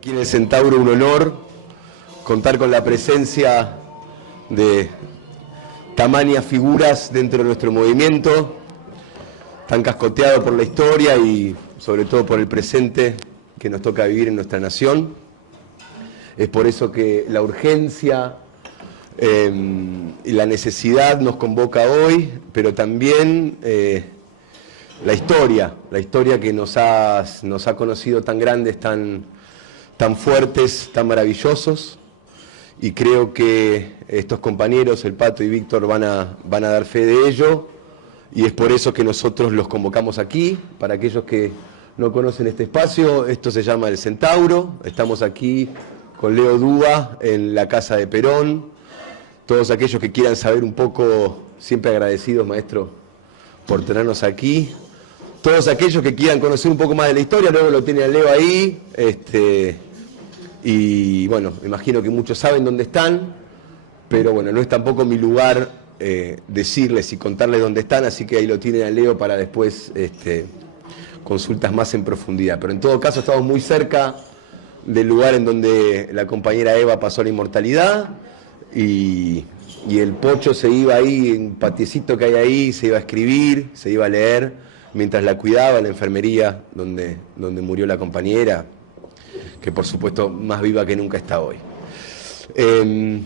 Aquí en el Centauro un honor contar con la presencia de tamañas figuras dentro de nuestro movimiento, tan cascoteado por la historia y sobre todo por el presente que nos toca vivir en nuestra nación. Es por eso que la urgencia y la necesidad nos convoca hoy, pero también la historia que nos ha conocido tan grandes, tan fuertes, tan maravillosos, y creo que estos compañeros, el Pato y Víctor, van a dar fe de ello, y es por eso que nosotros los convocamos aquí. Para aquellos que no conocen este espacio, esto se llama El Centauro. Estamos aquí con Leo Dúa en la Casa de Perón. Todos aquellos que quieran saber un poco, siempre agradecidos, maestro, por tenernos aquí. Todos aquellos que quieran conocer un poco más de la historia, luego lo tiene a Leo ahí, y bueno, me imagino que muchos saben dónde están, pero bueno, no es tampoco mi lugar decirles y contarles dónde están, así que ahí lo tienen a Leo para después consultas más en profundidad. Pero en todo caso estamos muy cerca del lugar en donde la compañera Eva pasó la inmortalidad, y el Pocho se iba ahí, en un patiecito que hay ahí, se iba a escribir, se iba a leer, mientras la cuidaba en la enfermería donde murió la compañera, que por supuesto más viva que nunca está hoy.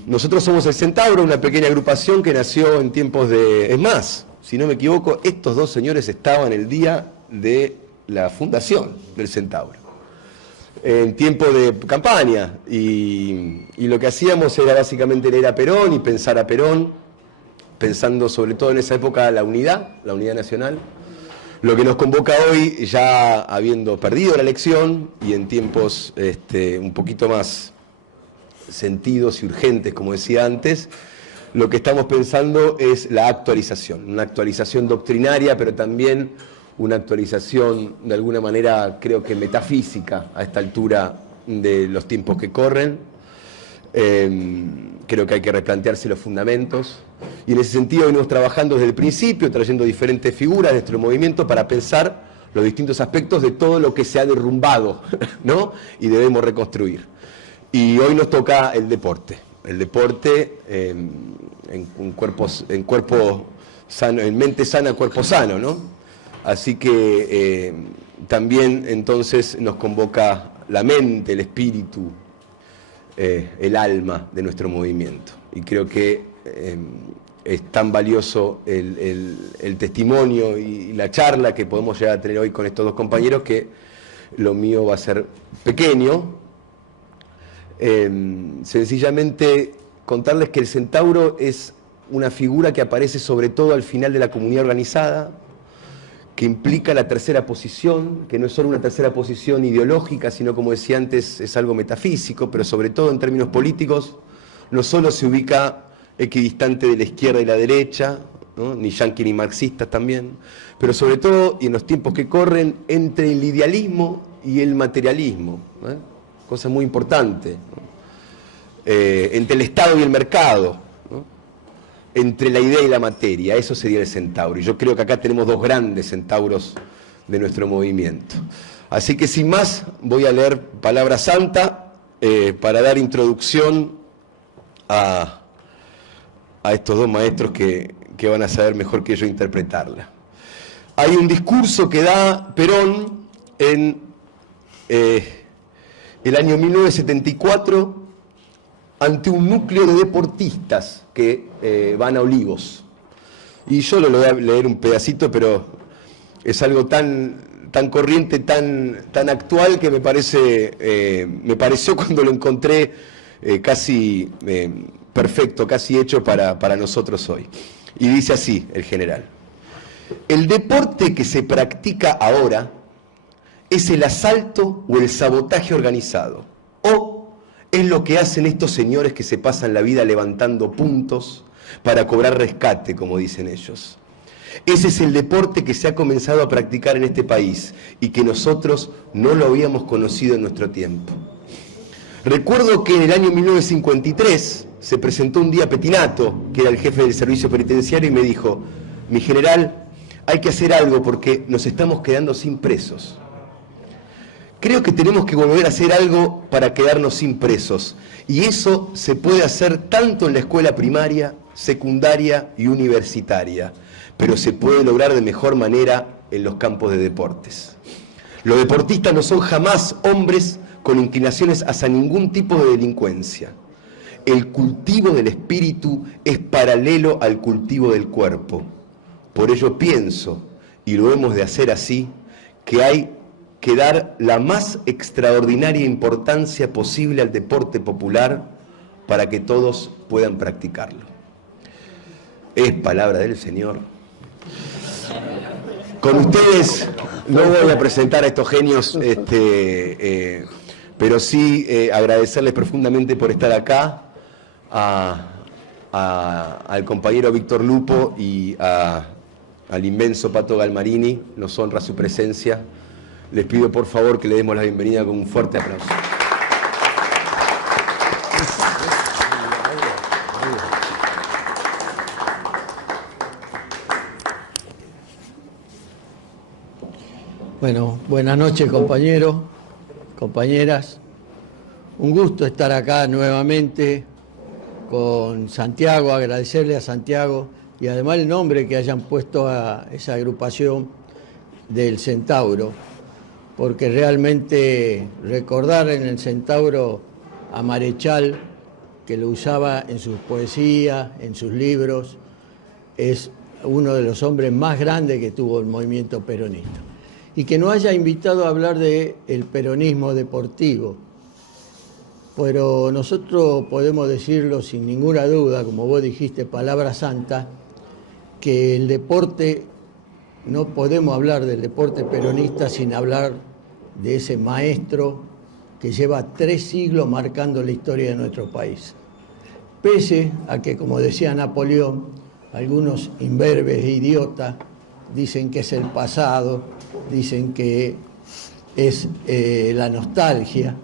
Nosotros somos el Centauro, una pequeña agrupación que nació en tiempos de... Es más, si no me equivoco, estos dos señores estaban el día de la fundación del Centauro, en tiempo de campaña, y lo que hacíamos era básicamente leer a Perón y pensar a Perón, pensando sobre todo en esa época la unidad nacional. Lo que nos convoca hoy, ya habiendo perdido la elección y en tiempos un poquito más sentidos y urgentes, como decía antes, lo que estamos pensando es la actualización, una actualización doctrinaria, pero también una actualización de alguna manera, creo que metafísica, a esta altura de los tiempos que corren. Creo que hay que replantearse los fundamentos, y en ese sentido venimos trabajando desde el principio, trayendo diferentes figuras de nuestro movimiento para pensar los distintos aspectos de todo lo que se ha derrumbado, ¿no? Y debemos reconstruir. Y hoy nos toca el deporte en cuerpo sano, en mente sana, cuerpo sano, ¿no? Así que también entonces nos convoca la mente, el espíritu, el alma de nuestro movimiento. Y creo que es tan valioso el testimonio y la charla que podemos llegar a tener hoy con estos dos compañeros, que lo mío va a ser pequeño. Sencillamente contarles que el Centauro es una figura que aparece sobre todo al final de la comunidad organizada, que implica la tercera posición, que no es solo una tercera posición ideológica, sino, como decía antes, es algo metafísico, pero sobre todo en términos políticos, no solo se ubica equidistante de la izquierda y la derecha, ¿no? Ni yanqui ni marxista también, pero sobre todo, y en los tiempos que corren, entre el idealismo y el materialismo, ¿eh? Cosa muy importante, ¿no? Entre el Estado y el mercado, ¿no? Entre la idea y la materia. Eso sería el Centauro. Y yo creo que acá tenemos dos grandes centauros de nuestro movimiento. Así que sin más, voy a leer Palabra Santa para dar introducción a estos dos maestros que van a saber mejor que yo interpretarla. Hay un discurso que da Perón en el año 1974 ante un núcleo de deportistas que van a Olivos. Y yo lo voy a leer un pedacito, pero es algo tan corriente, tan actual, que me pareció cuando lo encontré casi perfecto, casi hecho para nosotros hoy. Y dice así el general: el deporte que se practica ahora es el asalto o el sabotaje organizado, o es lo que hacen estos señores que se pasan la vida levantando puntos para cobrar rescate, como dicen ellos. Ese es el deporte que se ha comenzado a practicar en este país y que nosotros no lo habíamos conocido en nuestro tiempo. Recuerdo que en el año 1953 se presentó un día Petinato, que era el jefe del servicio penitenciario, y me dijo: mi general, hay que hacer algo porque nos estamos quedando sin presos. creo que tenemos que volver a hacer algo para quedarnos impresos. Y eso se puede hacer tanto en la escuela primaria, secundaria y universitaria, pero se puede lograr de mejor manera en los campos de deportes. Los deportistas no son jamás hombres con inclinaciones hacia ningún tipo de delincuencia. El cultivo del espíritu es paralelo al cultivo del cuerpo. Por ello pienso, y lo hemos de hacer así, que hay que dar la más extraordinaria importancia posible al deporte popular para que todos puedan practicarlo. Es palabra del Señor. Con ustedes no voy a presentar a estos genios, pero sí agradecerles profundamente por estar acá, al compañero Víctor Lupo y al inmenso Pato Galmarini. Nos honra su presencia. Les pido por favor que le demos la bienvenida con un fuerte aplauso. Bueno, buenas noches compañeros, compañeras. Un gusto estar acá nuevamente con Santiago, agradecerle a Santiago y además el nombre que hayan puesto a esa agrupación del Centauro, porque realmente recordar en el Centauro a Marechal, que lo usaba en sus poesías, en sus libros, es uno de los hombres más grandes que tuvo el movimiento peronista. Y que nos haya invitado a hablar del peronismo deportivo. Pero nosotros podemos decirlo sin ninguna duda, como vos dijiste, palabra santa, que el deporte, no podemos hablar del deporte peronista sin hablar de ese maestro que lleva 3 siglos marcando la historia de nuestro país. Pese a que, como decía Napoleón, algunos imberbes e idiotas dicen que es el pasado, dicen que es la nostalgia.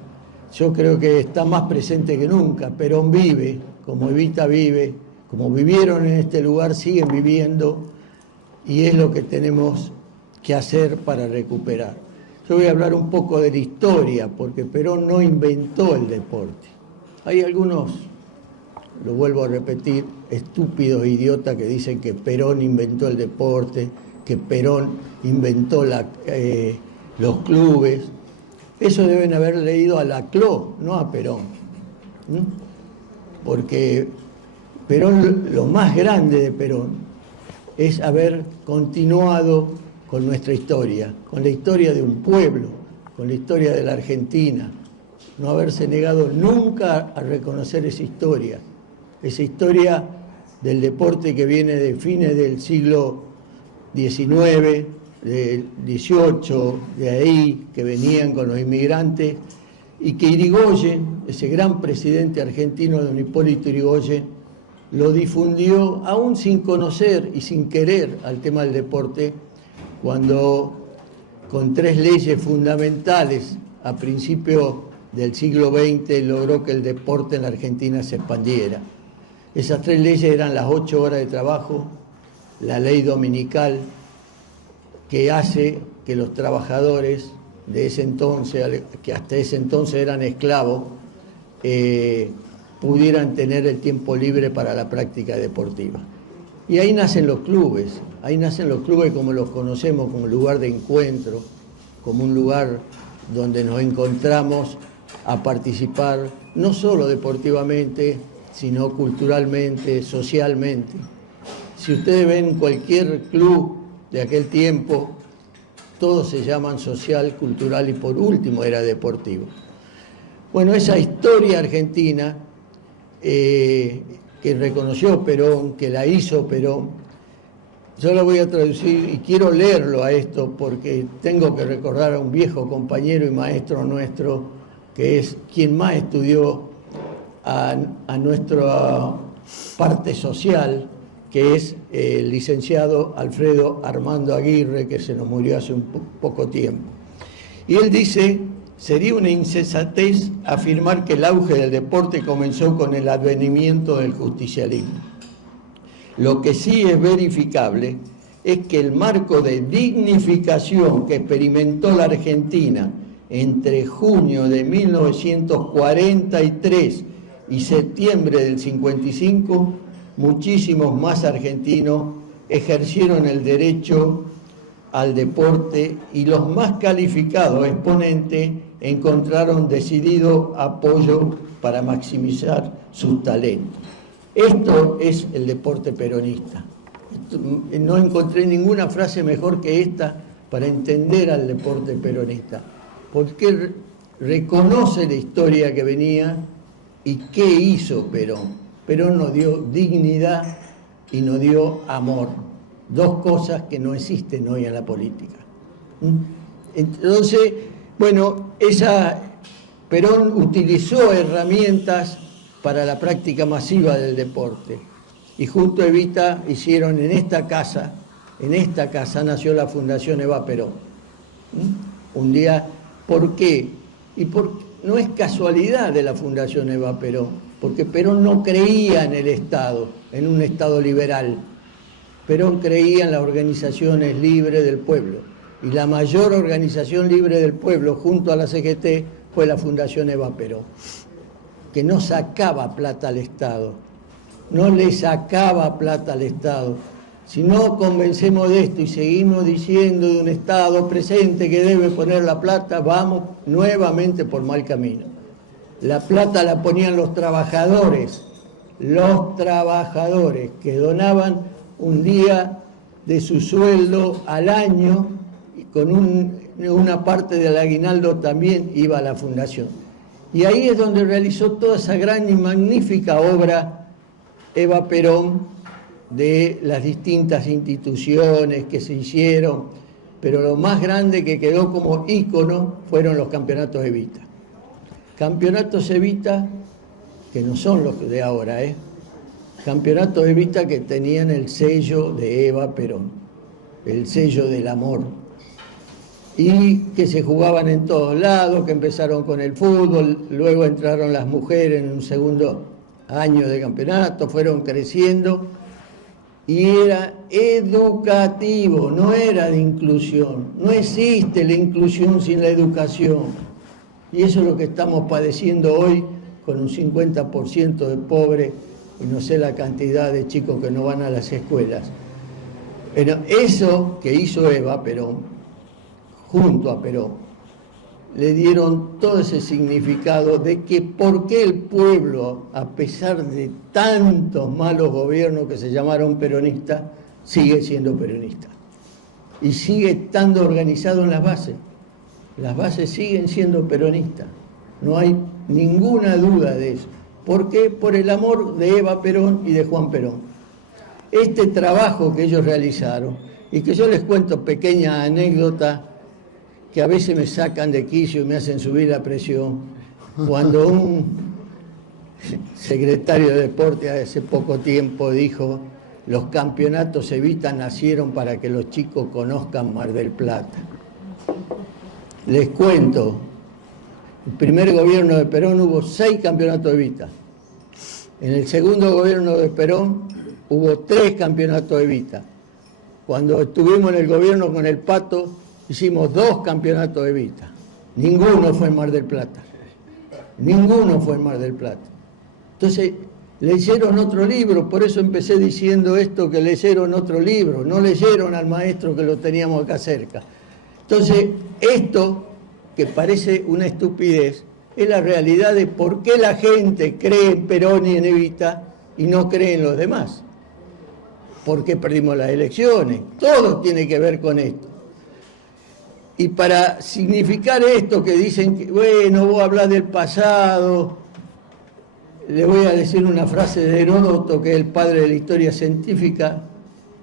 Yo creo que está más presente que nunca. Perón vive, como Evita vive, como vivieron en este lugar, siguen viviendo, y es lo que tenemos que hacer para recuperar. Yo voy a hablar un poco de la historia, porque Perón no inventó el deporte. Hay algunos, lo vuelvo a repetir, estúpidos idiotas que dicen que Perón inventó el deporte, que Perón inventó los clubes. Eso deben haber leído a Laclau, no a Perón. Porque Perón, lo más grande de Perón es haber continuado con nuestra historia, con la historia de un pueblo, con la historia de la Argentina, no haberse negado nunca a reconocer esa historia del deporte que viene de fines del siglo XIX, del XVIII, de ahí, que venían con los inmigrantes, y que Irigoyen, ese gran presidente argentino, don Hipólito Yrigoyen, lo difundió aún sin conocer y sin querer al tema del deporte, cuando con 3 leyes fundamentales a principios del siglo XX logró que el deporte en la Argentina se expandiera. Esas 3 leyes eran las 8 horas de trabajo, la ley dominical, que hace que los trabajadores de ese entonces, que hasta ese entonces eran esclavos, pudieran tener el tiempo libre para la práctica deportiva. Y ahí nacen los clubes como los conocemos, como lugar de encuentro, como un lugar donde nos encontramos a participar, no solo deportivamente, sino culturalmente, socialmente. Si ustedes ven cualquier club de aquel tiempo, todos se llaman social, cultural y por último era deportivo. Bueno, esa historia argentina que reconoció Perón, que la hizo Perón, yo la voy a traducir y quiero leerlo a esto porque tengo que recordar a un viejo compañero y maestro nuestro, que es quien más estudió a nuestra parte social, que es el licenciado Alfredo Armando Aguirre, que se nos murió hace un poco tiempo. Y él dice: sería una insensatez afirmar que el auge del deporte comenzó con el advenimiento del justicialismo. Lo que sí es verificable es que el marco de dignificación que experimentó la Argentina entre junio de 1943 y septiembre del 55, muchísimos más argentinos ejercieron el derecho al deporte y los más calificados exponentes encontraron decidido apoyo para maximizar sus talentos. Esto es el deporte peronista. No encontré ninguna frase mejor que esta para entender al deporte peronista, porque reconoce la historia que venía y qué hizo Perón. Perón nos dio dignidad y nos dio amor, dos cosas que no existen hoy en la política. Entonces, bueno, Perón utilizó herramientas para la práctica masiva del deporte. Y junto a Evita hicieron en esta casa nació la Fundación Eva Perón. Un día, ¿por qué? No es casualidad de la Fundación Eva Perón, porque Perón no creía en el Estado, en un Estado liberal. Perón creía en las organizaciones libres del pueblo. Y la mayor organización libre del pueblo, junto a la CGT, fue la Fundación Eva Perón, que no sacaba plata al Estado. No le sacaba plata al Estado. Si no convencemos de esto y seguimos diciendo de un Estado presente que debe poner la plata, vamos nuevamente por mal camino. La plata la ponían los trabajadores que donaban un día de su sueldo al año y con una parte del aguinaldo también iba a la fundación. Y ahí es donde realizó toda esa gran y magnífica obra Eva Perón, de las distintas instituciones que se hicieron, pero lo más grande que quedó como ícono fueron los campeonatos Evita. Campeonatos Evita que no son los de ahora, campeonatos Evita que tenían el sello de Eva Perón, el sello del amor, y que se jugaban en todos lados, que empezaron con el fútbol, luego entraron las mujeres en un segundo año de campeonato, fueron creciendo, y era educativo, no era de inclusión. No existe la inclusión sin la educación, y eso es lo que estamos padeciendo hoy con un 50% de pobres y no sé la cantidad de chicos que no van a las escuelas. Pero eso que hizo Eva Perón, junto a Perón, le dieron todo ese significado de que por qué el pueblo, a pesar de tantos malos gobiernos que se llamaron peronistas, sigue siendo peronista. Y sigue estando organizado en las bases. Las bases siguen siendo peronistas. No hay ninguna duda de eso. ¿Por qué? Por el amor de Eva Perón y de Juan Perón. Este trabajo que ellos realizaron, y que yo les cuento pequeña anécdota, que a veces me sacan de quicio y me hacen subir la presión, cuando un secretario de Deporte hace poco tiempo dijo: los campeonatos Evita nacieron para que los chicos conozcan Mar del Plata. Les cuento, el primer gobierno de Perón hubo 6 campeonatos Evita. En el segundo gobierno de Perón hubo 3 campeonatos Evita. Cuando estuvimos en el gobierno con el Pato, hicimos 2 campeonatos Evita. Ninguno fue en Mar del Plata. Ninguno fue en Mar del Plata. Entonces, leyeron otro libro, por eso empecé diciendo esto, que leyeron otro libro, no leyeron al maestro que lo teníamos acá cerca. Entonces, esto, que parece una estupidez, es la realidad de por qué la gente cree en Perón y en Evita y no cree en los demás. ¿Por qué perdimos las elecciones? Todo tiene que ver con esto. Y para significar esto que dicen que, bueno, vos hablás del pasado, le voy a decir una frase de Heródoto, que es el padre de la historia científica,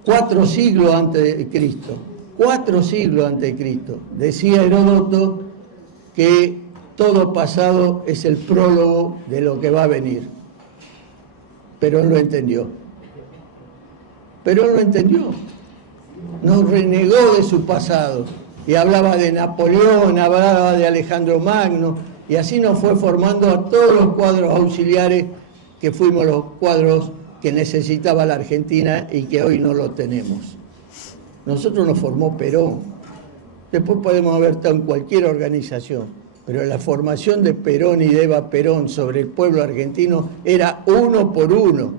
4 siglos antes de Cristo. 4 siglos antes de Cristo. Decía Heródoto que todo pasado es el prólogo de lo que va a venir. Perón lo entendió. Perón lo entendió. No renegó de su pasado. Y hablaba de Napoleón, hablaba de Alejandro Magno, y así nos fue formando a todos los cuadros auxiliares que fuimos los cuadros que necesitaba la Argentina y que hoy no lo tenemos. Nosotros nos formó Perón. Después podemos haber estado en cualquier organización, pero la formación de Perón y de Eva Perón sobre el pueblo argentino era uno por uno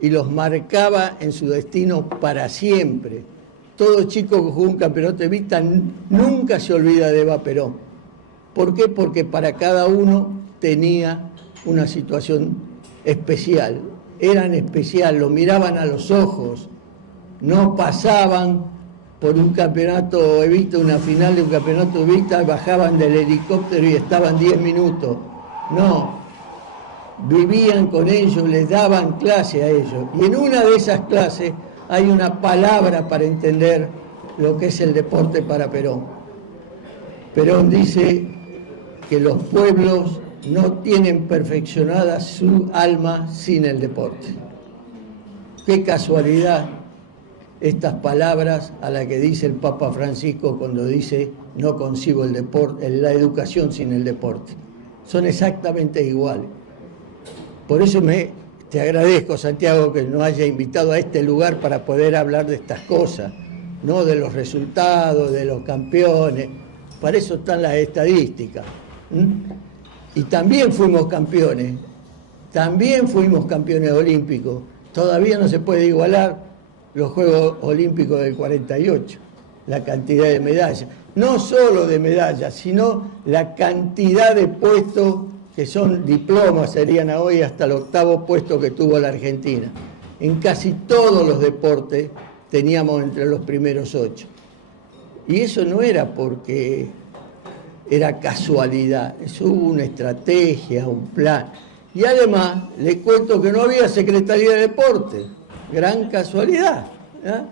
y los marcaba en su destino para siempre. Todo chico que jugó un campeonato Evita nunca se olvida de Eva Perón. ¿Por qué? Porque para cada uno tenía una situación especial. Eran especial, lo miraban a los ojos, no pasaban por un campeonato Evita, una final de un campeonato Evita, bajaban del helicóptero y estaban 10 minutos. No, vivían con ellos, les daban clase a ellos. Y en una de esas clases hay una palabra para entender lo que es el deporte para Perón. Perón dice que los pueblos no tienen perfeccionada su alma sin el deporte. Qué casualidad estas palabras a las que dice el Papa Francisco cuando dice no concibo el deporte, la educación sin el deporte. Son exactamente iguales. Por eso te agradezco, Santiago, que nos haya invitado a este lugar para poder hablar de estas cosas, no de los resultados, de los campeones. Para eso están las estadísticas. Y también fuimos campeones olímpicos. Todavía no se puede igualar los Juegos Olímpicos del 48, la cantidad de medallas. No solo de medallas, sino la cantidad de puestos que son diplomas, serían hoy hasta el 8º puesto que tuvo la Argentina. En casi todos los deportes teníamos entre los primeros 8. Y eso no era porque era casualidad, eso hubo una estrategia, un plan. Y además, les cuento que no había Secretaría de Deporte, gran casualidad,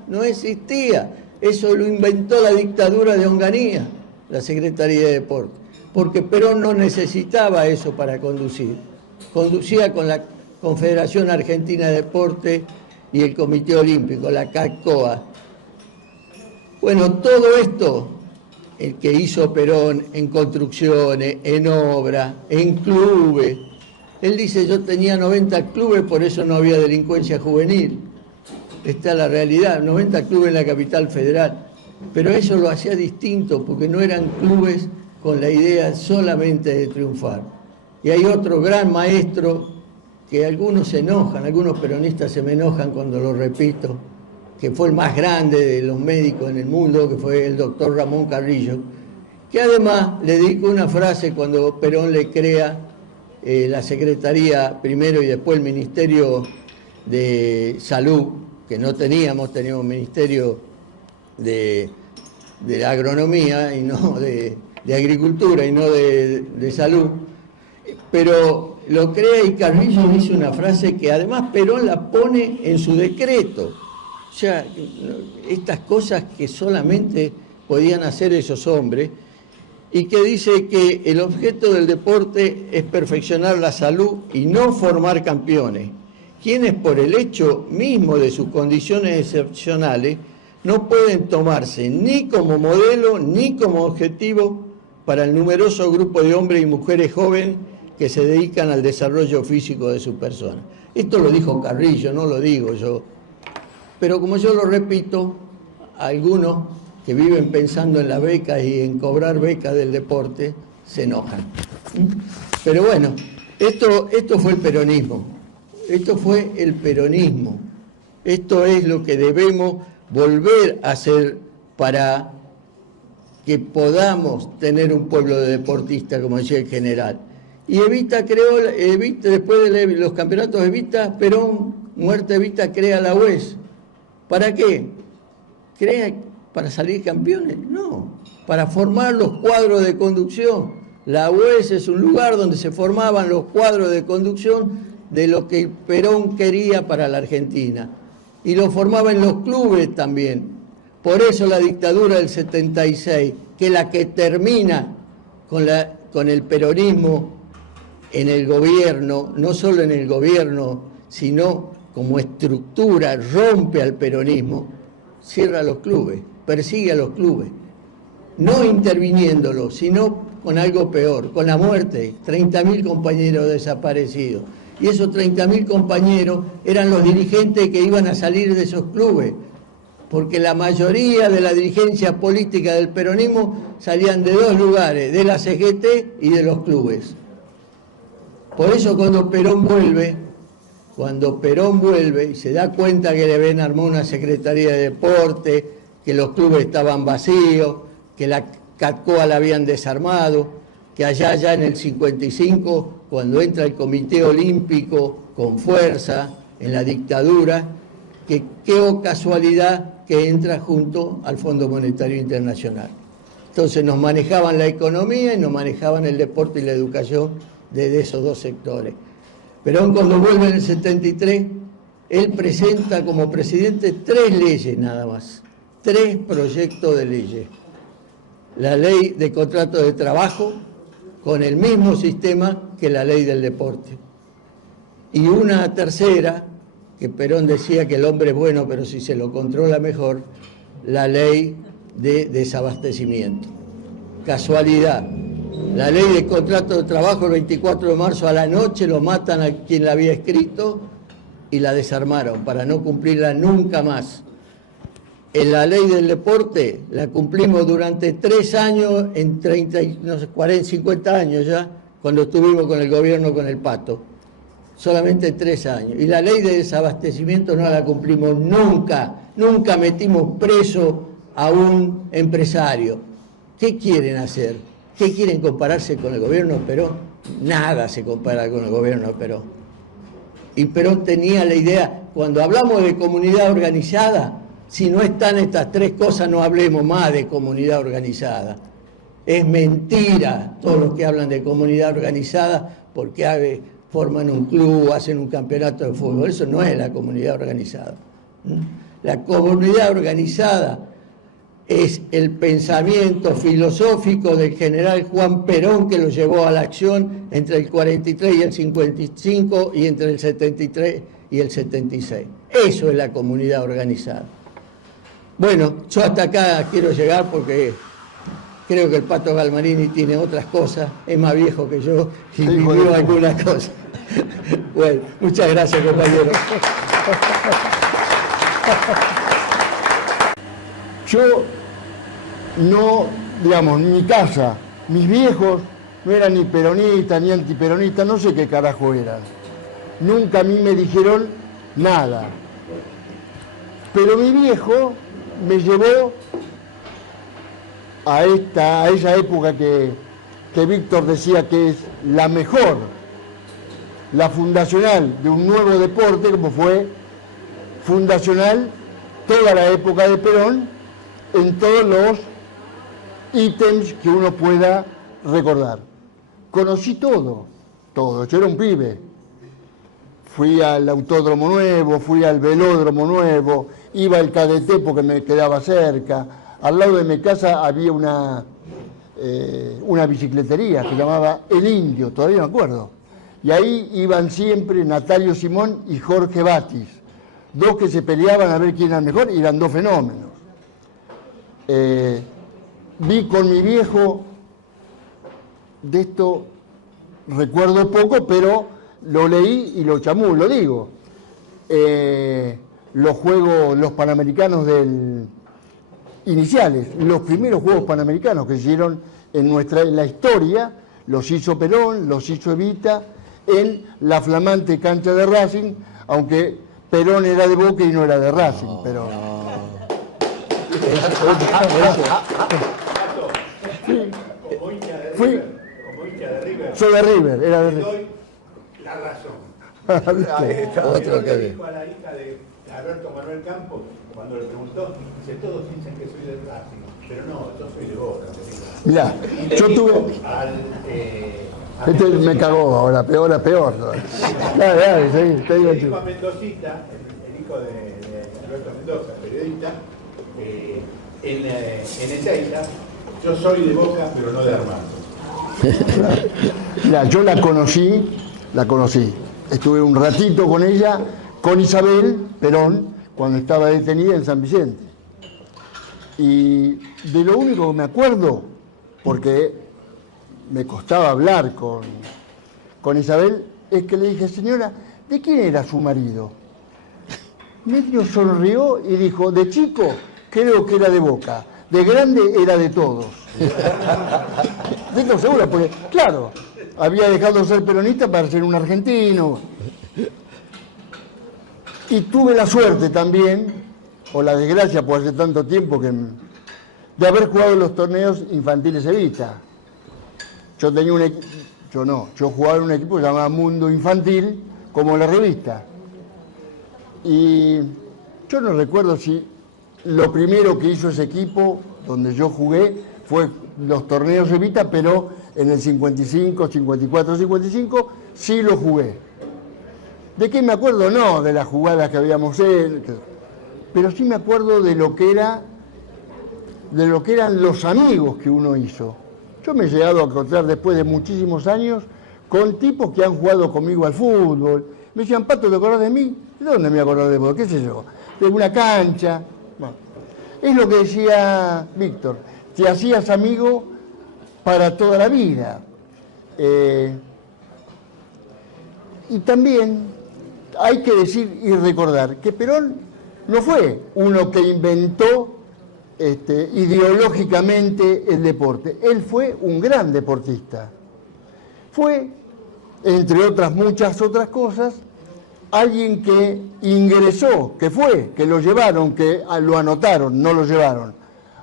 no existía. Eso lo inventó la dictadura de Onganía, la Secretaría de Deporte, porque Perón no necesitaba eso para conducir. Conducía con la Confederación Argentina de Deporte y el Comité Olímpico, la CACOA. Bueno, todo esto, el que hizo Perón en construcciones, en obras, en clubes. Él dice, yo tenía 90 clubes, por eso no había delincuencia juvenil. Esta es la realidad, 90 clubes en la capital federal. Pero eso lo hacía distinto, porque no eran clubes con la idea solamente de triunfar. Y hay otro gran maestro que algunos se enojan, algunos peronistas se me enojan cuando lo repito, que fue el más grande de los médicos en el mundo, que fue el doctor Ramón Carrillo, que además le dedicó una frase cuando Perón le crea la Secretaría primero y después el Ministerio de Salud, que no teníamos Ministerio de Agronomía y no de Agricultura y no de Salud, pero lo crea y Carrillo dice una frase que además Perón la pone en su decreto. O sea, estas cosas que solamente podían hacer esos hombres, y que dice que el objeto del deporte es perfeccionar la salud y no formar campeones, quienes por el hecho mismo de sus condiciones excepcionales no pueden tomarse ni como modelo ni como objetivo para el numeroso grupo de hombres y mujeres jóvenes que se dedican al desarrollo físico de su persona. Esto lo dijo Carrillo, no lo digo yo. Pero como yo lo repito, algunos que viven pensando en las becas y en cobrar becas del deporte, se enojan. Pero bueno, esto fue el peronismo. Esto fue el peronismo. Esto es lo que debemos volver a hacer para que podamos tener un pueblo de deportistas, como decía el general. Y Evita creó, después de los campeonatos Evita, Perón, muerte Evita, crea la UES. ¿Para qué? ¿Crea para salir campeones? No, para formar los cuadros de conducción. La UES es un lugar donde se formaban los cuadros de conducción de lo que Perón quería para la Argentina. Y lo formaba en los clubes también. Por eso la dictadura del 76, que es la que termina con el peronismo en el gobierno, no solo en el gobierno, sino como estructura, rompe al peronismo, cierra los clubes, persigue a los clubes, no interviniéndolos, sino con algo peor, con la muerte, 30.000 compañeros desaparecidos. Y esos 30.000 compañeros eran los dirigentes que iban a salir de esos clubes. porque la mayoría de la dirigencia política del peronismo salían de dos lugares, de la CGT y de los clubes. Por eso cuando Perón vuelve y se da cuenta que le habían armado una Secretaría de Deporte, que los clubes estaban vacíos, que la CATCOA la habían desarmado, que allá ya en el 55, cuando entra el Comité Olímpico con fuerza en la dictadura, que qué casualidad que entra junto al Fondo Monetario Internacional. Entonces nos manejaban la economía y nos manejaban el deporte y la educación de esos dos sectores. Perón, cuando vuelve en el 73, él presenta como presidente 3 leyes nada más, 3 proyectos de leyes. La ley de contrato de trabajo, con el mismo sistema que la ley del deporte. Y una tercera, que Perón decía que el hombre es bueno, pero si se lo controla mejor, la ley de desabastecimiento. Casualidad, la ley de contrato de trabajo el 24 de marzo a la noche lo matan a quien la había escrito y la desarmaron para no cumplirla nunca más. En la ley del deporte la cumplimos durante 3 años, en 30, no sé, 40, 50 años ya, cuando estuvimos con el gobierno con el Pato. Solamente 3 años. Y la ley de desabastecimiento no la cumplimos nunca. Nunca metimos preso a un empresario. ¿Qué quieren hacer? ¿Qué quieren compararse con el gobierno de Perón? Nada se compara con el gobierno de Perón. Y Perón tenía la idea, cuando hablamos de comunidad organizada, si no están estas 3 cosas, no hablemos más de comunidad organizada. Es mentira todos los que hablan de comunidad organizada porque forman un club, hacen un campeonato de fútbol. Eso no es la comunidad organizada. La comunidad organizada es el pensamiento filosófico del general Juan Perón, que lo llevó a la acción entre el 43 y el 55 y entre el 73 y el 76. Eso es la comunidad organizada. Bueno, yo hasta acá quiero llegar porque creo que el Pato Galmarini tiene otras cosas, es más viejo que yo y vivió algunas cosas. Bueno, muchas gracias, compañero. Yo no, digamos, en mi casa, mis viejos no eran ni peronistas ni antiperonistas, no sé qué carajo eran. Nunca a mí me dijeron nada. Pero mi viejo me llevó a esa época que Víctor decía que es la mejor, la fundacional de un nuevo deporte, como fue fundacional toda la época de Perón, en todos los ítems que uno pueda recordar. Conocí todo, yo era un pibe. Fui al Autódromo Nuevo, fui al Velódromo Nuevo, iba al Cadeté porque me quedaba cerca. Al lado de mi casa había una bicicletería que se llamaba El Indio, todavía me acuerdo. Y ahí iban siempre Natalio Simón y Jorge Batis, 2 que se peleaban a ver quién era el mejor, y eran 2 fenómenos. Vi con mi viejo, de esto recuerdo poco, pero lo leí y lo digo. Los Juegos, los Panamericanos iniciales, los primeros Juegos Panamericanos que se hicieron en la historia, los hizo Perón, los hizo Evita, en la flamante cancha de Racing, aunque Perón era de Boca y no era de Racing, pero... Fui, soy de River, era de River. La razón. Otro que dijo a la hija de Alberto Manuel Campos, cuando le preguntó, dice, todos dicen que soy del Racing, pero no, yo soy de Boca. Mirá, yo tuve... Este me cagó ahora, peor. Dale, seguí, te digo. Le dijo a Mendocita, el hijo de Alberto Mendoza, periodista, en Ezeiza, yo soy de Boca, pero no de Armando. Mirá, yo la conocí. Estuve un ratito con ella, con Isabel Perón, cuando estaba detenida en San Vicente. Y de lo único que me acuerdo, porque me costaba hablar con Isabel, es que le dije, señora, ¿de quién era su marido? medio sonrió y dijo, de chico creo que era de Boca, de grande era de todos. Estoy seguro, porque, claro, había dejado de ser peronista para ser un argentino. Y tuve la suerte también, o la desgracia por hace tanto tiempo, de haber jugado en los torneos infantiles Evita. Yo tenía un equipo, yo jugaba en un equipo que se llamaba Mundo Infantil, como la revista. Y yo no recuerdo si lo primero que hizo ese equipo, donde yo jugué, fue los torneos Evita, pero en el 55, 54, 55, sí lo jugué. ¿De qué me acuerdo? No, de las jugadas que habíamos hecho, pero sí me acuerdo de lo que eran los amigos que uno hizo. Yo me he llegado a encontrar después de muchísimos años con tipos que han jugado conmigo al fútbol. Me decían, Pato, ¿te acordás de mí? ¿De dónde me acordás de vos? ¿Qué sé yo? De una cancha. Bueno, es lo que decía Víctor, te hacías amigo para toda la vida. Y también hay que decir y recordar que Perón no fue uno que inventó ideológicamente el deporte. Él fue un gran deportista. Fue, entre otras muchas otras cosas, alguien que ingresó, que lo llevaron, que lo anotaron, no lo llevaron,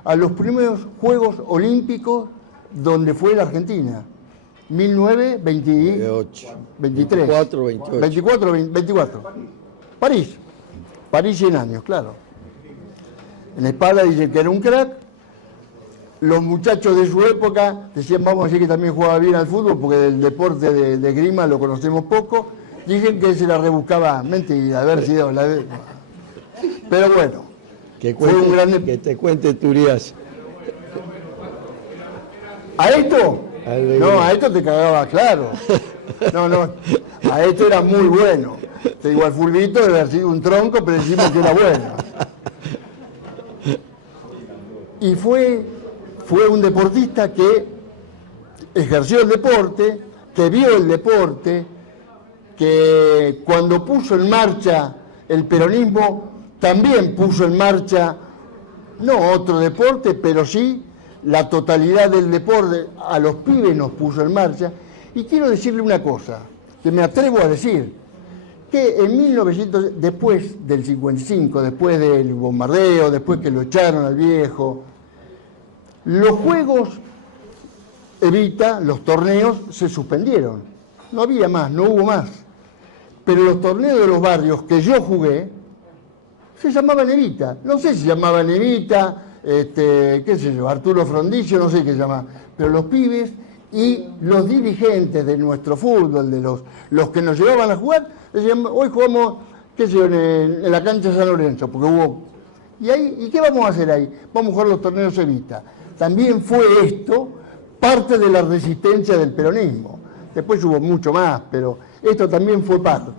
a los primeros Juegos Olímpicos donde fue la Argentina. 1923. 24, 28. 24. París. París 100 años, claro. En espada dicen que era un crack. Los muchachos de su época decían, vamos a decir que también jugaba bien al fútbol, porque del deporte de esgrima lo conocemos poco. Dicen que se la rebuscaba. Mentira, haber sido Pero bueno, fue un gran... Que te cuente Turias. ¿A esto? No, a esto te cagaba, claro. No, a esto era muy bueno. Te digo, al fulbito debe haber sido un tronco, pero decimos que era bueno. Y fue un deportista que ejerció el deporte, que vio el deporte, que cuando puso en marcha el peronismo, también puso en marcha, no otro deporte, pero sí la totalidad del deporte, a los pibes nos puso en marcha. Y quiero decirle una cosa, que me atrevo a decir, que en 1900, después del 55, después del bombardeo, después que lo echaron al viejo, los juegos Evita, los torneos, se suspendieron. No había más, no hubo más. Pero los torneos de los barrios que yo jugué, se llamaban Evita. No sé si se llamaban Evita, qué sé yo, Arturo Frondicio, no sé qué se llama, pero los pibes y los dirigentes de nuestro fútbol, de los que nos llevaban a jugar, decían, hoy jugamos, qué sé yo, en la cancha de San Lorenzo, porque hubo... ¿Y qué vamos a hacer ahí? Vamos a jugar los torneos Evita. También fue esto parte de la resistencia del peronismo. Después hubo mucho más, pero esto también fue parte.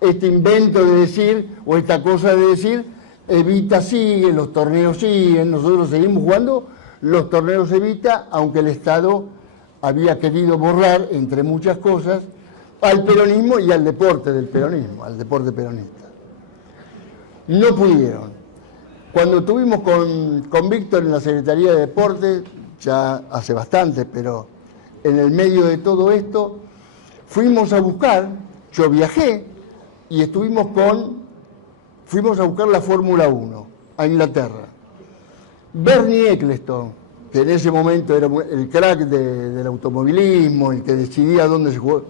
Este invento de decir, o esta cosa de decir, Evita sigue, los torneos siguen, nosotros seguimos jugando los torneos Evita, aunque el Estado había querido borrar, entre muchas cosas, al peronismo y al deporte del peronismo, al deporte peronista. No pudieron. Cuando estuvimos con Víctor en la Secretaría de Deportes, ya hace bastante, pero en el medio de todo esto, fuimos a buscar, yo viajé y fuimos a buscar la Fórmula 1 a Inglaterra. Bernie Ecclestone, que en ese momento era el crack del automovilismo, el que decidía dónde se jugó,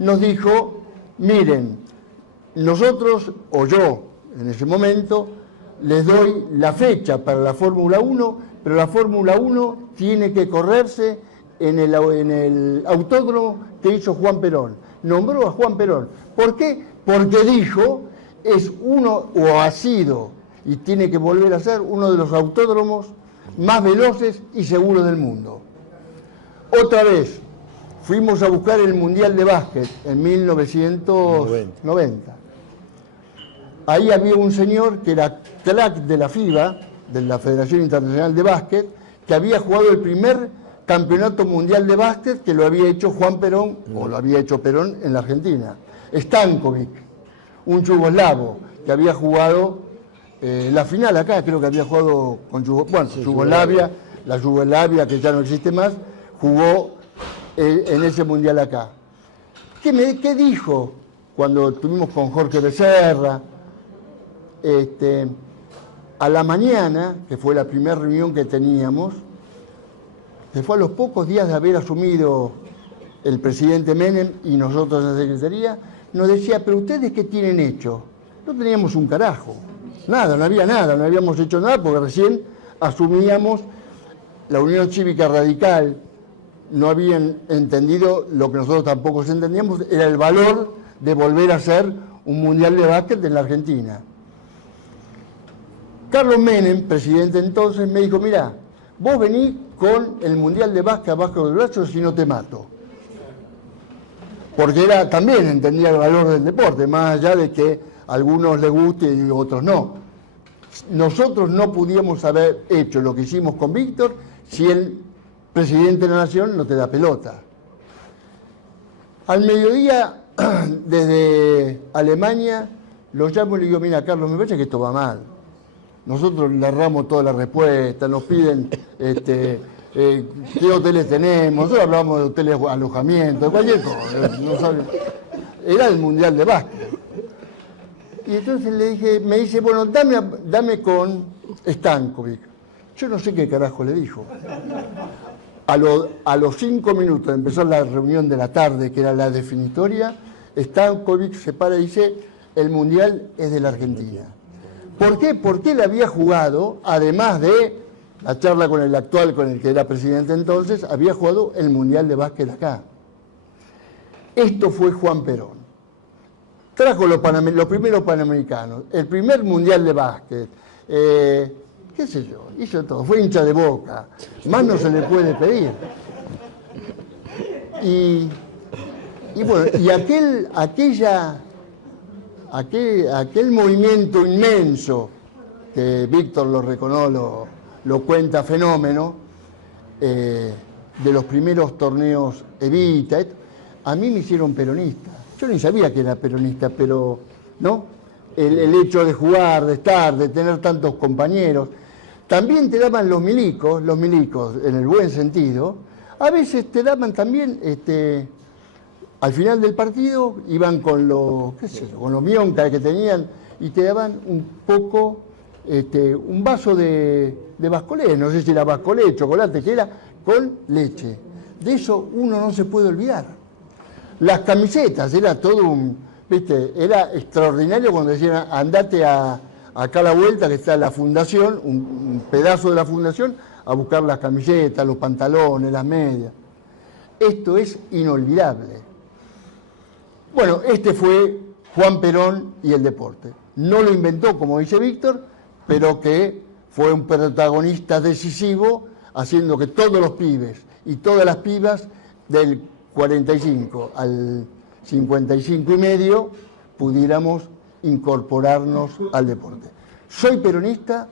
nos dijo, miren, nosotros, o yo en ese momento, les doy la fecha para la Fórmula 1, pero la Fórmula 1 tiene que correrse en el autódromo que hizo Juan Perón. Nombró a Juan Perón. ¿Por qué? Porque dijo, es uno, o ha sido, y tiene que volver a ser uno de los autódromos más veloces y seguros del mundo. Otra vez, fuimos a buscar el Mundial de Básquet en 1990. Ahí había un señor que era crack de la FIBA, de la Federación Internacional de Básquet, que había jugado el primer campeonato mundial de básquet que lo había hecho Juan Perón, o lo había hecho Perón en la Argentina. Stankovic, un yugoslavo que había jugado la final acá, creo que había jugado con Yugoslavia, la Yugoslavia que ya no existe más, jugó en ese mundial acá. ¿Qué dijo cuando estuvimos con Jorge Becerra? A la mañana, que fue la primera reunión que teníamos, que fue a los pocos días de haber asumido el presidente Menem y nosotros en la Secretaría, nos decía, pero ¿ustedes qué tienen hecho? No teníamos un carajo, nada, no había nada, no habíamos hecho nada porque recién asumíamos la Unión Cívica Radical, no habían entendido lo que nosotros tampoco entendíamos, era el valor de volver a hacer un mundial de básquet en la Argentina. Carlos Menem, presidente entonces, me dijo, mirá, vos venís con el mundial de básquet abajo del brazo si no te mato. Porque también entendía el valor del deporte, más allá de que a algunos les guste y a otros no. Nosotros no podíamos haber hecho lo que hicimos con Víctor si el presidente de la Nación no te da pelota. Al mediodía, desde Alemania, lo llamo y le digo, mira, Carlos, me parece que esto va mal. Nosotros le erramos toda la respuesta, nos piden qué hoteles tenemos, nosotros hablamos de hoteles, alojamiento, de cualquier cosa. No sabe. Era el mundial de básquet. Y entonces le dije, me dice, bueno, dame con Stankovic. Yo no sé qué carajo le dijo. A los 5 minutos de empezar la reunión de la tarde, que era la definitoria, Stankovic se para y dice, el mundial es de la Argentina. ¿Por qué? Porque él había jugado, además de la charla con el actual, con el que era presidente entonces, había jugado el mundial de básquet acá. Esto fue Juan Perón. Trajo los primeros panamericanos, el primer mundial de básquet, qué sé yo, hizo todo, fue hincha de Boca, más no se le puede pedir. Y bueno, y aquel movimiento inmenso, que Víctor lo reconoce, lo cuenta fenómeno, de los primeros torneos Evita, a mí me hicieron peronista. Yo ni sabía que era peronista, pero ¿no? El hecho de jugar, de estar, de tener tantos compañeros. También te daban los milicos, en el buen sentido, a veces te daban también, al final del partido, iban con los, qué sé yo, con los mioncas que tenían, y te daban un poco, un vaso de bascolé, no sé si era bascolé, chocolate, que era con leche. De eso uno no se puede olvidar. Las camisetas, era todo era extraordinario cuando decían, andate acá a la vuelta que está la fundación, un pedazo de la fundación, a buscar las camisetas, los pantalones, las medias. Esto es inolvidable. Bueno, este fue Juan Perón y el deporte. No lo inventó, como dice Víctor, pero que fue un protagonista decisivo, haciendo que todos los pibes y todas las pibas del 45 al 55 y medio pudiéramos incorporarnos al deporte. Soy peronista,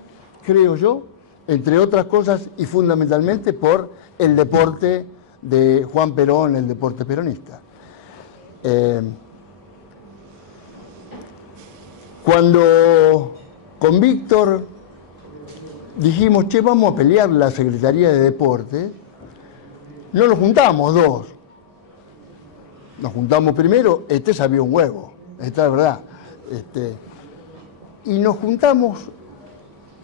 creo yo, entre otras cosas y fundamentalmente por el deporte de Juan Perón, el deporte peronista. Cuando con Víctor dijimos, che, vamos a pelear la Secretaría de Deporte, no nos juntamos dos. Nos juntamos primero, sabía un huevo, esta es verdad. Y nos juntamos,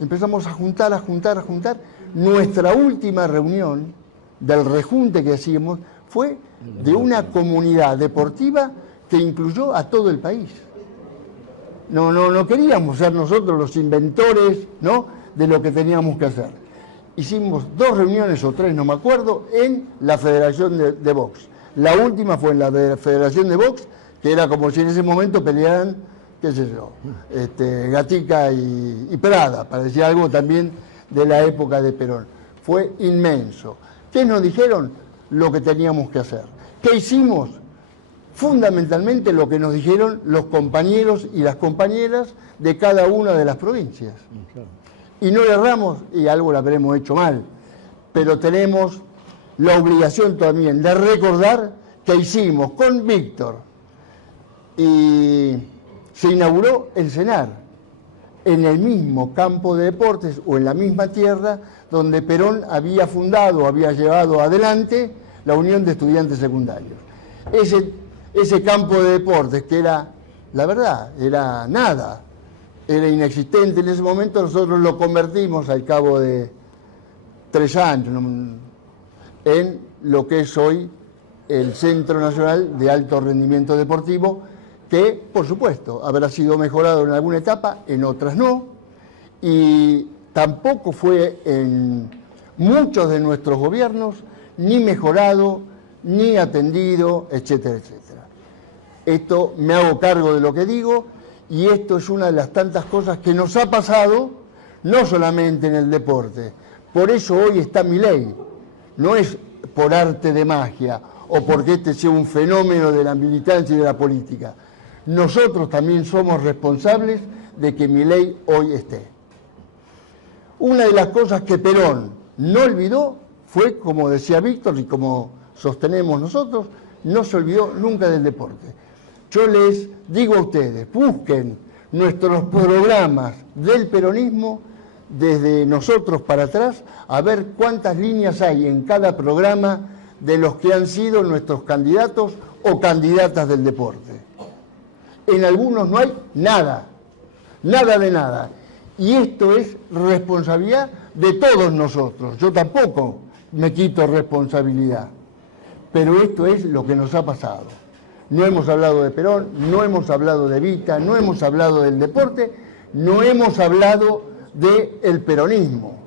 empezamos a juntar. Nuestra última reunión del rejunte que hacíamos fue de una comunidad deportiva que incluyó a todo el país. No queríamos ser nosotros los inventores, ¿no?, de lo que teníamos que hacer. Hicimos 2 reuniones o 3, no me acuerdo, en la Federación de Box. La última fue en la Federación de Box, que era como si en ese momento pelearan, qué sé yo, Gatica y Prada, para decir algo también de la época de Perón. Fue inmenso. ¿Qué nos dijeron? Lo que teníamos que hacer. ¿Qué hicimos? Fundamentalmente lo que nos dijeron los compañeros y las compañeras de cada una de las provincias. Y no le erramos, y algo lo habremos hecho mal, pero tenemos la obligación también de recordar que hicimos con Víctor y se inauguró el CENAR, en el mismo campo de deportes o en la misma tierra donde Perón había fundado, había llevado adelante la Unión de Estudiantes Secundarios. Ese campo de deportes que era, la verdad, era nada, era inexistente en ese momento, nosotros lo convertimos al cabo de 3 años en lo que es hoy el Centro Nacional de Alto Rendimiento Deportivo, que, por supuesto, habrá sido mejorado en alguna etapa, en otras no, y tampoco fue en muchos de nuestros gobiernos ni mejorado, ni atendido, etcétera, etcétera. Esto me hago cargo de lo que digo, y esto es una de las tantas cosas que nos ha pasado, no solamente en el deporte. Por eso hoy está Milei. No es por arte de magia o porque este sea un fenómeno de la militancia y de la política. Nosotros también somos responsables de que Milei hoy esté. Una de las cosas que Perón no olvidó fue, como decía Víctor y como sostenemos nosotros, no se olvidó nunca del deporte. Yo les digo a ustedes, busquen nuestros programas del peronismo desde nosotros para atrás, a ver cuántas líneas hay en cada programa de los que han sido nuestros candidatos o candidatas del deporte. En algunos no hay nada, nada de nada. Y esto es responsabilidad de todos nosotros. Yo tampoco me quito responsabilidad. Pero esto es lo que nos ha pasado. No hemos hablado de Perón, no hemos hablado de Evita, no hemos hablado del deporte, no hemos hablado del peronismo.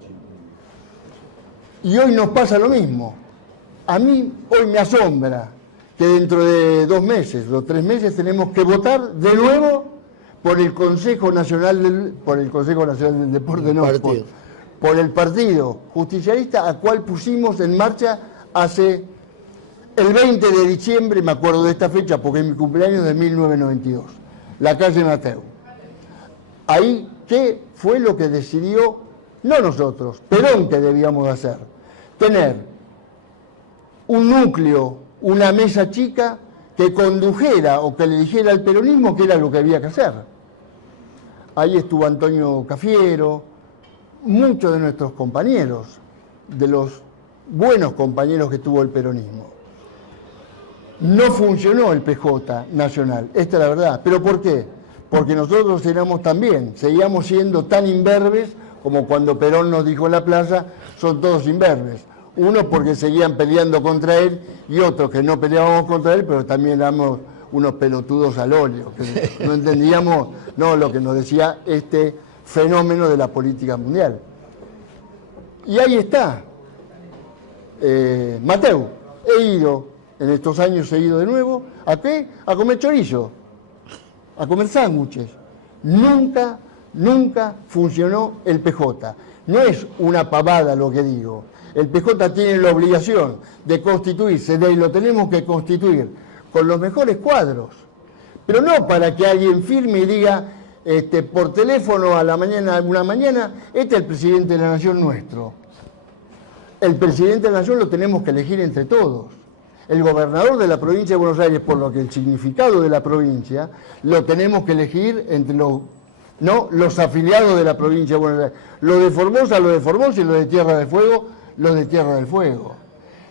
Y hoy nos pasa lo mismo. A mí hoy me asombra que dentro de 2 meses o 3 meses tenemos que votar de nuevo por el Consejo Nacional del Deporte, no, por el Partido Justicialista, al cual pusimos en marcha hace el 20 de diciembre, me acuerdo de esta fecha porque es mi cumpleaños, de 1992, la calle Mateu. Ahí, ¿qué fue lo que decidió, no nosotros, Perón, que debíamos hacer? Tener un núcleo, una mesa chica que condujera o que le dijera al peronismo qué era lo que había que hacer. Ahí estuvo Antonio Cafiero, muchos de nuestros compañeros, de los buenos compañeros que tuvo el peronismo. No funcionó el PJ nacional, esta es la verdad. ¿Pero por qué? Porque nosotros éramos también, seguíamos siendo tan imberbes como cuando Perón nos dijo en la plaza, son todos imberbes. Unos porque seguían peleando contra él y otros que no peleábamos contra él, pero también éramos unos pelotudos al óleo, que no entendíamos lo que nos decía este fenómeno de la política mundial. Y ahí está. Mateu, en estos años he ido de nuevo, ¿a qué? A comer chorizo, a comer sándwiches. Nunca funcionó el PJ. No es una pavada lo que digo. El PJ tiene la obligación de constituirse, y lo tenemos que constituir con los mejores cuadros. Pero no para que alguien firme y diga por teléfono a la mañana, una mañana, este es el presidente de la nación nuestro. El presidente de la nación lo tenemos que elegir entre todos. El gobernador de la provincia de Buenos Aires, por lo que el significado de la provincia, lo tenemos que elegir entre los afiliados de la provincia de Buenos Aires. Los de Formosa, y los de Tierra del Fuego, los de Tierra del Fuego.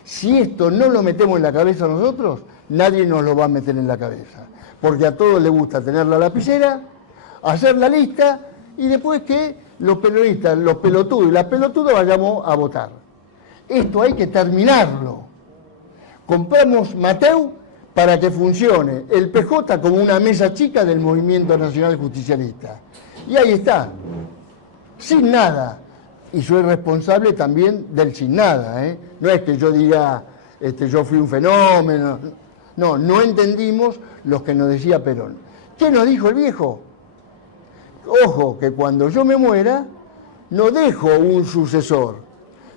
Si esto no lo metemos en la cabeza nosotros, nadie nos lo va a meter en la cabeza. Porque a todos les gusta tener la lapicera, hacer la lista y después que los peronistas, los pelotudos y las pelotudas vayamos a votar. Esto hay que terminarlo. Compramos Mateu para que funcione el PJ como una mesa chica del Movimiento Nacional Justicialista. Y ahí está, sin nada. Y soy responsable también del sin nada. No es que yo diga, yo fui un fenómeno. No entendimos lo que nos decía Perón. ¿Qué nos dijo el viejo? Ojo, que cuando yo me muera, no dejo un sucesor,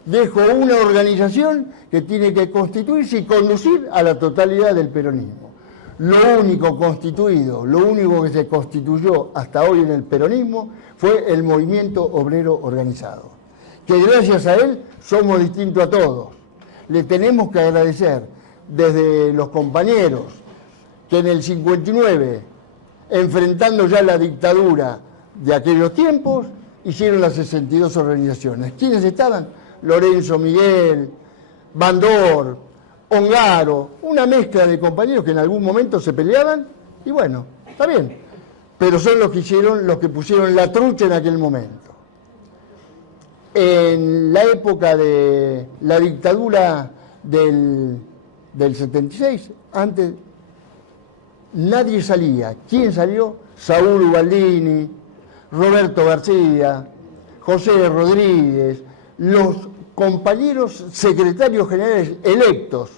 dejo una organización que tiene que constituirse y conducir a la totalidad del peronismo. Lo único constituido, lo único que se constituyó hasta hoy en el peronismo fue el movimiento obrero organizado, que gracias a él somos distintos a todos. Le tenemos que agradecer desde los compañeros que en el 59 enfrentando ya la dictadura de aquellos tiempos, hicieron las 62 organizaciones. ¿Quiénes estaban? Lorenzo Miguel, Bandor, Ongaro, una mezcla de compañeros que en algún momento se peleaban, y bueno, está bien, pero son los que pusieron la trucha en aquel momento. En la época de la dictadura del 76, antes nadie salía. ¿Quién salió? Saúl Ubaldini, Roberto García, José Rodríguez, los compañeros secretarios generales electos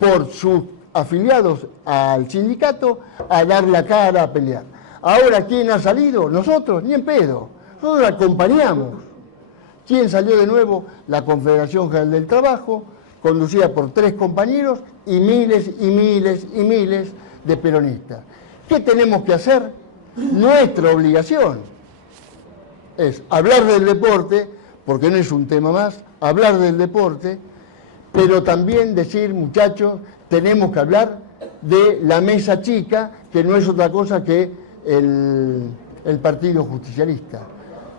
por sus afiliados al sindicato a dar la cara, a pelear. Ahora, ¿quién ha salido? Nosotros, ni en pedo. Nosotros acompañamos. ¿Quién salió de nuevo? La Confederación General del Trabajo, conducida por 3 compañeros y miles y miles y miles de peronistas. ¿Qué tenemos que hacer? Nuestra obligación es hablar del deporte, porque no es un tema más, hablar del deporte, pero también decir, muchachos, tenemos que hablar de la mesa chica, que no es otra cosa que el Partido Justicialista,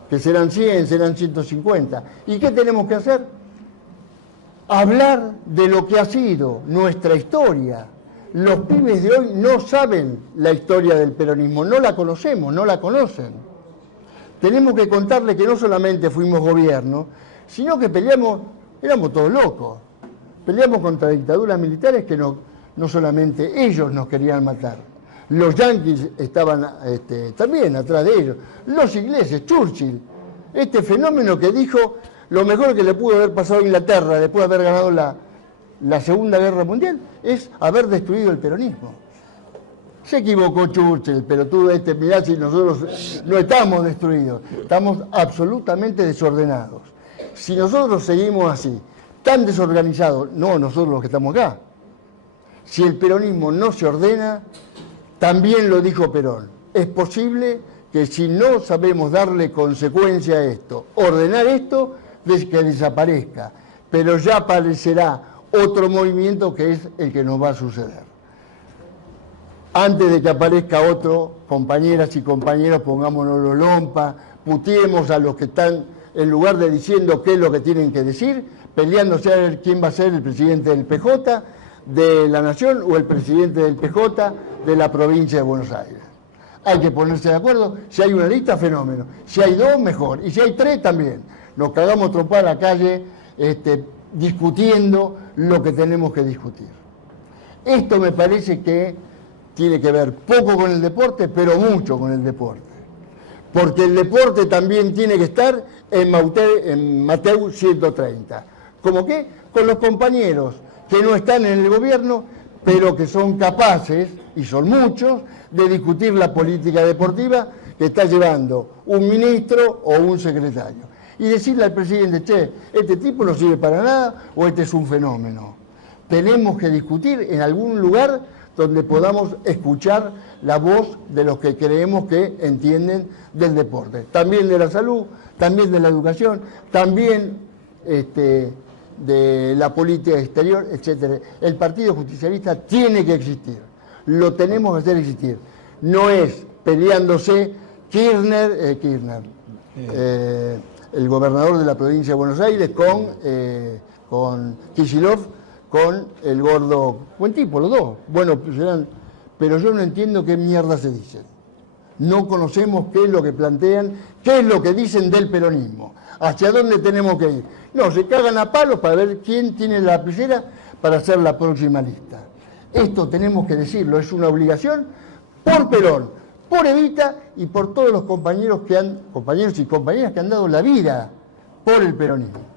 que serán 100, serán 150. ¿Y qué tenemos que hacer? Hablar de lo que ha sido nuestra historia. Los pibes de hoy no saben la historia del peronismo, no la conocemos, no la conocen. Tenemos que contarle que no solamente fuimos gobierno, sino que peleamos, éramos todos locos. Peleamos contra dictaduras militares que no solamente ellos nos querían matar. Los yanquis estaban también atrás de ellos. Los ingleses, Churchill, este fenómeno que dijo lo mejor que le pudo haber pasado a Inglaterra después de haber ganado la Segunda Guerra Mundial es haber destruido el peronismo. Se equivocó Churchill, pero tú mirá si nosotros no estamos destruidos, estamos absolutamente desordenados. Si nosotros seguimos así, tan desorganizados, no nosotros los que estamos acá, si el peronismo no se ordena, también lo dijo Perón, es posible que si no sabemos darle consecuencia a esto, ordenar esto, que desaparezca, pero ya aparecerá otro movimiento que es el que nos va a suceder. Antes de que aparezca otro, compañeras y compañeros, pongámonos los lompa, puteemos a los que están, en lugar de diciendo qué es lo que tienen que decir, peleándose a ver quién va a ser el presidente del PJ de la Nación o el presidente del PJ de la provincia de Buenos Aires. Hay que ponerse de acuerdo. Si hay una lista, fenómeno. Si hay 2, mejor. Y si hay 3, también. Nos cagamos trompar a la calle discutiendo lo que tenemos que discutir. Esto me parece que tiene que ver poco con el deporte, pero mucho con el deporte. Porque el deporte también tiene que estar en Mateu 130. ¿Cómo qué? Con los compañeros que no están en el gobierno, pero que son capaces, y son muchos, de discutir la política deportiva que está llevando un ministro o un secretario. Y decirle al presidente, che, este tipo no sirve para nada o este es un fenómeno. Tenemos que discutir en algún lugar donde podamos escuchar la voz de los que creemos que entienden del deporte. También de la salud, también de la educación, también de la política exterior, etc. El Partido Justicialista tiene que existir, lo tenemos que hacer existir. No es peleándose Kirchner, el gobernador de la provincia de Buenos Aires con Kicillof, con el gordo, buen tipo, los dos. Bueno, pero yo no entiendo qué mierda se dicen. No conocemos qué es lo que plantean, qué es lo que dicen del peronismo, hacia dónde tenemos que ir. No, se cagan a palos para ver quién tiene la lapicera para hacer la próxima lista. Esto tenemos que decirlo, es una obligación por Perón, por Evita y por todos los compañeros y compañeras que han dado la vida por el peronismo.